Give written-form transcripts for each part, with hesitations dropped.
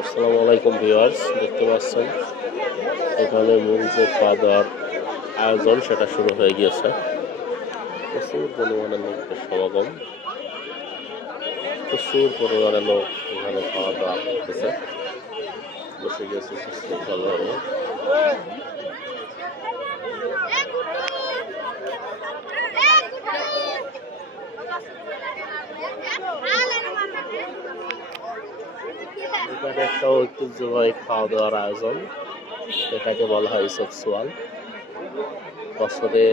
আসসালামু আলাইকুম ভিউয়ার্স, দেখতে পাচ্ছেন এখানে মূল যে খাওয়া দাওয়ার আয়োজন সেটা শুরু হয়ে গিয়েছে। প্রচুর পরিমাণে লোকের সমাগম, প্রচুর পরিমাণে লোক এখানে খাওয়া দাওয়া করতেছে, বসে গেছে সুশৃঙ্খলভাবে। এখানে একটা ঐতিহ্যবাহী খাওয়া দাওয়ার আয়োজন, এটাকে বলা হয় সেক্সুয়াল। বছরে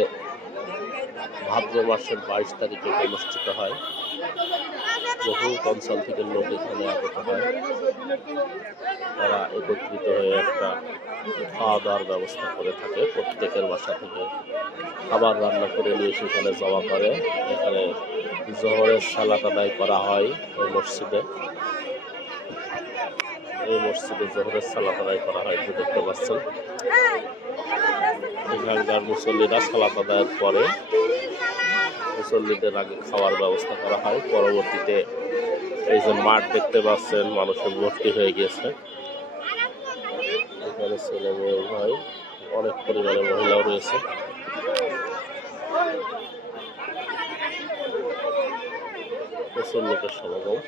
ভাদ্র মাসের 22 তারিখে অনুষ্ঠিত হয়। বহু অঞ্চল থেকে লোক এখানে আগত হয়, তারা একত্রিত হয়ে একটা খাওয়া দাওয়ার ব্যবস্থা করে থাকে। প্রত্যেকের বাসা থেকে খাবার রান্না করে নিয়ে সেখানে জমা করে। এখানে জোহরের সালাত আদায় করা হয় এই মসজিদে। জোহরের সালাত আদায় করা হয়, দেখতে পাচ্ছেন। এখানকার মুসল্লিরা সালাত আদায়ের পরে মুসল্লিদের আগে খাওয়ার ব্যবস্থা করা হয়। পরবর্তীতে এই যে মাঠ দেখতে পাচ্ছেন, মানুষের ভর্তি হয়ে গিয়েছে। এখানে ছেলে মেয়ে উভয়, অনেক পরিমাণে মহিলাও রয়েছে। প্রচুর লোকের সমাগম।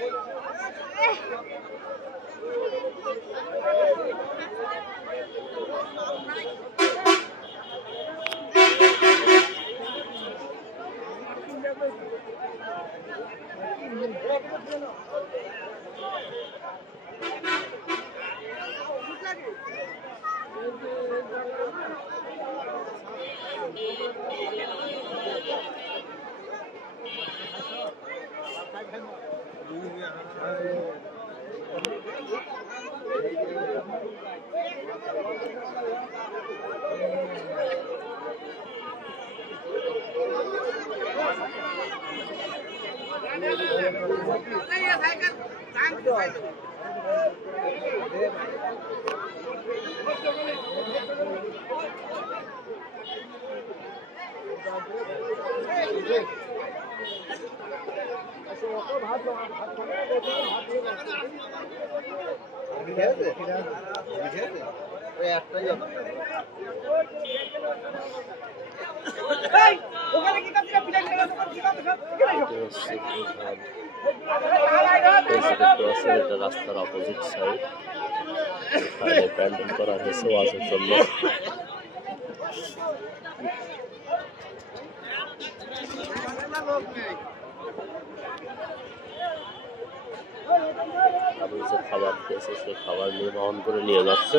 এটা রাস্তার অপোজিট সাইড, এখানে প্যান্ডেল করা হয়েছে ওয়াজের জন্য। আমি যে খাবার খেয়েছে সেই খাবার নিয়ে বহন করে নিয়ে যাচ্ছে,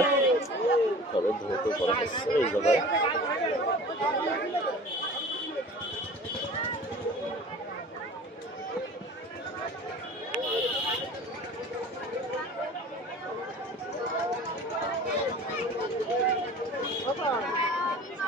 তবে ধৌত করা হচ্ছে এই জায়গায়।